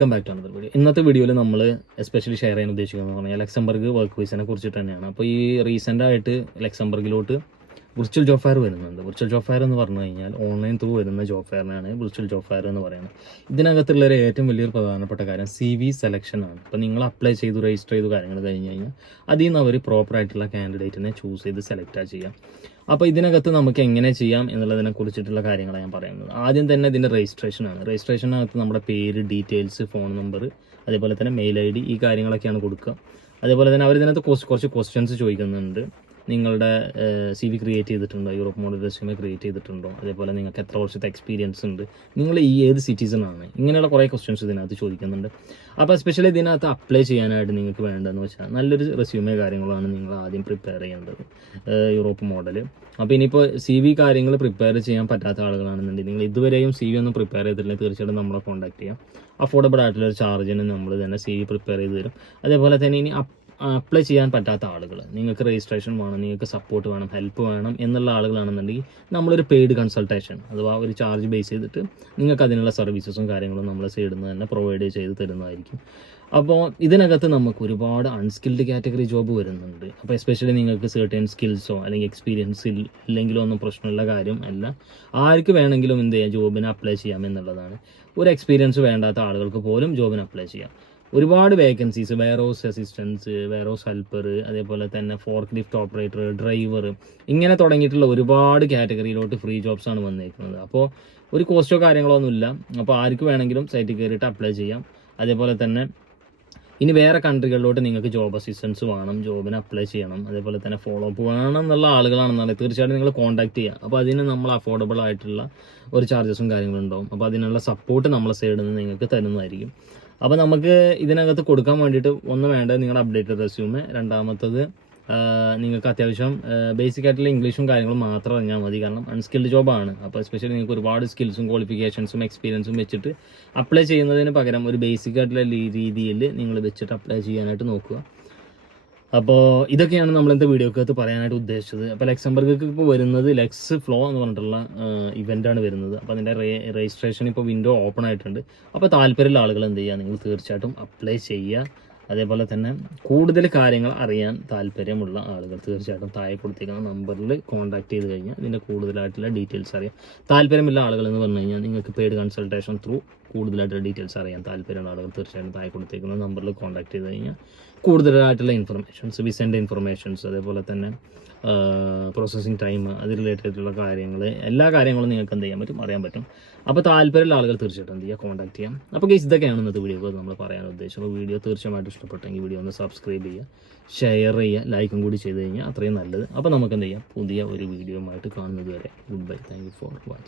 Welcome back to another video. ഇന്നത്തെ വീഡിയോയിൽ നമ്മൾ എസ്പെഷ്യലി ഷെയർ ചെയ്യാൻ ഉദ്ദേശിക്കുന്നത് പറഞ്ഞാൽ ലക്സംബർഗ് വർക്ക് വിസനെ കുറിച്ചിട്ട് തന്നെയാണ്. അപ്പോൾ ഈ റീസെൻ്റ് ആയിട്ട് ലക്സംബർഗിലോട്ട് വിർച്വൽ ജോബ് ഫെയർ വരുന്നുണ്ട്. വിർച്വൽ ജോബ് ഫെയർ എന്ന് പറഞ്ഞു കഴിഞ്ഞാൽ ഓൺലൈൻ ത്രൂ വരുന്ന ജോബ് ഫെയറിനാണ് വിർച്വൽ ജോബ് ഫെയർ എന്ന് പറയുന്നത്. ഇതിനകത്തുള്ള ഒരു ഏറ്റവും വലിയൊരു പ്രധാനപ്പെട്ട കാര്യം CV സെലക്ഷൻ ആണ്. അപ്പോൾ നിങ്ങൾ അപ്ലൈ ചെയ്തു രജിസ്റ്റർ ചെയ്തു കാര്യങ്ങൾ കഴിഞ്ഞ് കഴിഞ്ഞാൽ അതിൽ നിന്ന് അവർ പ്രോപ്പറായിട്ടുള്ള കാൻഡിഡേറ്റിനെ ചൂസ് ചെയ്ത് സെലക്ട് ചെയ്യാം. അപ്പോൾ ഇതിനകത്ത് നമുക്ക് എങ്ങനെ ചെയ്യാം എന്നുള്ളതിനെ കുറിച്ചിട്ടുള്ള കാര്യങ്ങളാണ് ഞാൻ പറയുന്നത്. ആദ്യം തന്നെ ഇതിൻ്റെ രജിസ്ട്രേഷനാണ്. രജിസ്ട്രേഷനകത്ത് നമ്മുടെ പേര്, ഡീറ്റെയിൽസ്, ഫോൺ നമ്പർ, അതേപോലെ തന്നെ മെയിൽ ID, ഈ കാര്യങ്ങളൊക്കെയാണ് കൊടുക്കുക. അതേപോലെ തന്നെ അവർ ഇതിനകത്ത് കുറച്ച് ക്വസ്റ്റ്യൻസ് ചോദിക്കുന്നുണ്ട്. നിങ്ങളുടെ CV ക്രിയേറ്റ് ചെയ്തിട്ടുണ്ടോ, യൂറോപ്പ് മോഡൽ റെസ്യൂമെ ക്രിയേറ്റ് ചെയ്തിട്ടുണ്ടോ, അതേപോലെ നിങ്ങൾക്ക് എത്ര വർഷത്തെ എക്സ്പീരിയൻസ് ഉണ്ട്, നിങ്ങൾ ഈ ഏത് സിറ്റിസൺ ആണ്, ഇങ്ങനെയുള്ള കുറേ ക്വസ്റ്റ്യൻസ് ഇതിനകത്ത് ചോദിക്കുന്നുണ്ട്. അപ്പോൾ എസ്പെഷ്യലി ഇതിനകത്ത് അപ്ലൈ ചെയ്യാനായിട്ട് നിങ്ങൾക്ക് വേണ്ടതെന്ന് വെച്ചാൽ നല്ലൊരു റെസ്യൂമെ കാര്യങ്ങളാണ് നിങ്ങൾ ആദ്യം പ്രിപ്പയർ ചെയ്യേണ്ടത്, യൂറോപ്പ് മോഡൽ. അപ്പോൾ ഇനിയിപ്പോൾ CV കാര്യങ്ങൾ പ്രിപ്പയർ ചെയ്യാൻ പറ്റാത്ത ആളുകളാണെന്നുണ്ടെങ്കിൽ നിങ്ങൾ ഇതുവരെയും CV ഒന്നും പ്രിപ്പയർ ചെയ്തിട്ടില്ലെങ്കിൽ തീർച്ചയായിട്ടും നമ്മളെ കോൺടാക്ട് ചെയ്യാം. അഫോർഡബിൾ ആയിട്ടുള്ള ഒരു ചാർജിന് നമ്മൾ തന്നെ CV പ്രിപ്പയർ ചെയ്ത് തരും. അതേപോലെ തന്നെ ഇനി അപ്ലൈ ചെയ്യാൻ പറ്റാത്ത ആളുകൾ, നിങ്ങൾക്ക് രജിസ്ട്രേഷൻ വേണം, നിങ്ങൾക്ക് സപ്പോർട്ട് വേണം, ഹെൽപ്പ് വേണം എന്നുള്ള ആളുകളാണെന്നുണ്ടെങ്കിൽ നമ്മളൊരു പെയ്ഡ് കൺസൾട്ടേഷൻ അഥവാ ഒരു ചാർജ് ബേസ് ചെയ്തിട്ട് നിങ്ങൾക്ക് അതിനുള്ള സർവീസസും കാര്യങ്ങളും നമ്മൾ സൈഡിൽ നിന്ന് തന്നെ പ്രൊവൈഡ് ചെയ്ത് തരുന്നതായിരിക്കും. അപ്പോൾ ഇതിനകത്ത് നമുക്ക് ഒരുപാട് അൺസ്കിൽഡ് കാറ്റഗറി ജോബ് വരുന്നുണ്ട്. അപ്പോൾ എസ്പെഷ്യലി നിങ്ങൾക്ക് സെർട്ടൻ സ്കിൽസോ അല്ലെങ്കിൽ എക്സ്പീരിയൻസ് ഇല്ലെങ്കിലോ ഒന്നും പ്രശ്നമുള്ള കാര്യം അല്ല. ആർക്ക് വേണമെങ്കിലും എന്ത് ചെയ്യാം, ജോബിന് അപ്ലൈ ചെയ്യാം എന്നുള്ളതാണ്. ഒരു എക്സ്പീരിയൻസ് വേണ്ടാത്ത ആളുകൾക്ക് പോലും ജോബിന് അപ്ലൈ ചെയ്യാം. ഒരുപാട് vacancies, warehouse assistance, warehouse helper, അതേപോലെ തന്നെ ഫോർക്ക് ലിഫ്റ്റ് ഓപ്പറേറ്റർ, ഡ്രൈവർ, ഇങ്ങനെ തുടങ്ങിയിട്ടുള്ള ഒരുപാട് കാറ്റഗറിയിലോട്ട് ഫ്രീ ജോബ്സ് ആണ് വന്നിരിക്കുന്നത്. അപ്പോൾ ഒരു കോസ്റ്റോ കാര്യങ്ങളോ ഒന്നുമില്ല. അപ്പോൾ ആർക്ക് വേണമെങ്കിലും സൈറ്റിൽ കയറിയിട്ട് അപ്ലൈ ചെയ്യാം. അതേപോലെ തന്നെ ഇനി വേറെ കൺട്രികളിലോട്ട് നിങ്ങൾക്ക് ജോബ് അസിസ്റ്റൻസ് വേണം, ജോബിന് അപ്ലൈ ചെയ്യണം, അതേപോലെ തന്നെ ഫോളോ അപ്പ് വേണം എന്നുള്ള ആളുകളാണെന്നുണ്ടെങ്കിൽ തീർച്ചയായിട്ടും നിങ്ങൾ കോൺടാക്ട് ചെയ്യുക. അപ്പോൾ അതിന് നമ്മൾ അഫോർഡബിൾ ആയിട്ടുള്ള ഒരു ചാർജസും കാര്യങ്ങളും ഉണ്ടാവും. അപ്പോൾ അതിനുള്ള സപ്പോർട്ട് നമ്മളെ സൈഡിൽ നിന്ന് നിങ്ങൾക്ക് തരുന്നതായിരിക്കും. അപ്പോൾ നമുക്ക് ഇതിനകത്ത് കൊടുക്കാൻ വേണ്ടിയിട്ട് ഒന്ന് വേണ്ടത് നിങ്ങളുടെ അപ്ഡേറ്റഡ് റെസ്യൂമെ, രണ്ടാമത്തത് നിങ്ങൾക്ക് അത്യാവശ്യം ബേസിക് ആയിട്ടുള്ള ഇംഗ്ലീഷും കാര്യങ്ങളും മാത്രം അറിഞ്ഞാൽ മതി. കാരണം അൺസ്കിൽഡ് ജോബാണ്. അപ്പോൾ എസ്പെഷ്യലി നിങ്ങൾക്ക് ഒരുപാട് സ്കിൽസും ക്വാളിഫിക്കേഷൻസും എക്സ്പീരിയൻസും വെച്ചിട്ട് അപ്ലൈ ചെയ്യുന്നതിന് പകരം ഒരു ബേസിക് ആയിട്ടുള്ള രീതിയിൽ നിങ്ങൾ വെച്ചിട്ട് അപ്ലൈ ചെയ്യാനായിട്ട് നോക്കുക. അപ്പോൾ ഇതൊക്കെയാണ് നമ്മളിന്നത്തെ വീഡിയോക്കകത്ത് പറയാനായിട്ട് ഉദ്ദേശിച്ചത്. അപ്പോൾ ലക്സംബർഗിലേക്ക് ഇപ്പോൾ വരുന്നത് ലെക്സ് ഫ്ലോ എന്ന് പറഞ്ഞിട്ടുള്ള ഇവൻ്റാണ് വരുന്നത്. അപ്പോൾ അതിൻ്റെ രജിസ്ട്രേഷൻ ഇപ്പോൾ വിൻഡോ ഓപ്പൺ ആയിട്ടുണ്ട്. അപ്പോൾ താല്പര്യമുള്ള ആളുകൾ എന്ത് ചെയ്യുക, നിങ്ങൾ തീർച്ചയായിട്ടും അപ്ലൈ ചെയ്യുക. അതേപോലെ തന്നെ കൂടുതൽ കാര്യങ്ങൾ അറിയാൻ താല്പര്യമുള്ള ആളുകൾ തീർച്ചയായിട്ടും താഴെ കൊടുത്തിരിക്കുന്ന നമ്പറിൽ കോൺടാക്ട് ചെയ്ത് കഴിഞ്ഞാൽ ഇതിൻ്റെ കൂടുതലായിട്ടുള്ള ഡീറ്റെയിൽസ് അറിയാം. താല്പര്യമുള്ള ആളുകൾ എന്ന് പറഞ്ഞു കഴിഞ്ഞാൽ നിങ്ങൾക്ക് പെയ്ഡ് കൺസൾട്ടേഷൻ ത്രൂ കൂടുതലായിട്ടുള്ള ഡീറ്റെയിൽസ് അറിയാൻ താല്പര്യമുള്ള ആളുകൾ തീർച്ചയായിട്ടും താഴെ കൊടുത്തിരിക്കുന്ന നമ്പറിൽ കോൺടാക്ട് ചെയ്ത് കഴിഞ്ഞാൽ കൂടുതലായിട്ടുള്ള ഇൻഫർമേഷൻസ്, വിസൻ്റെ ഇൻഫർമേഷൻസ്, അതേപോലെ തന്നെ പ്രോസസ്സിങ് ടൈം, അത് റിലേറ്റഡ് ആയിട്ടുള്ള കാര്യങ്ങൾ, എല്ലാ കാര്യങ്ങളും നിങ്ങൾക്ക് എന്ത് ചെയ്യാൻ പറ്റും, അറിയാൻ പറ്റും. അപ്പോൾ താല്പര്യമുള്ള ആളുകൾ തീർച്ചയായിട്ടും എന്ത് ചെയ്യുക, കോൺടാക്ട് ചെയ്യാം. അപ്പോൾ ഇതൊക്കെയാണ് ഇന്നത്തെ വീഡിയോ നമ്മൾ പറയാൻ ഉദ്ദേശിച്ചത്. വീഡിയോ തീർച്ചയായിട്ടും ഇഷ്ടപ്പെട്ടെങ്കിൽ വീഡിയോ ഒന്ന് സബ്സ്ക്രൈബ് ചെയ്യുക, ഷെയർ ചെയ്യുക, ലൈക്കും കൂടി ചെയ്ത് കഴിഞ്ഞാൽ അത്രയും നല്ലത്. അപ്പോൾ നമുക്ക് എന്ത് ചെയ്യാം, പുതിയ ഒരു വീഡിയോയുമായിട്ട് കാണുന്നത് വരെ good bye. Thank you for watching.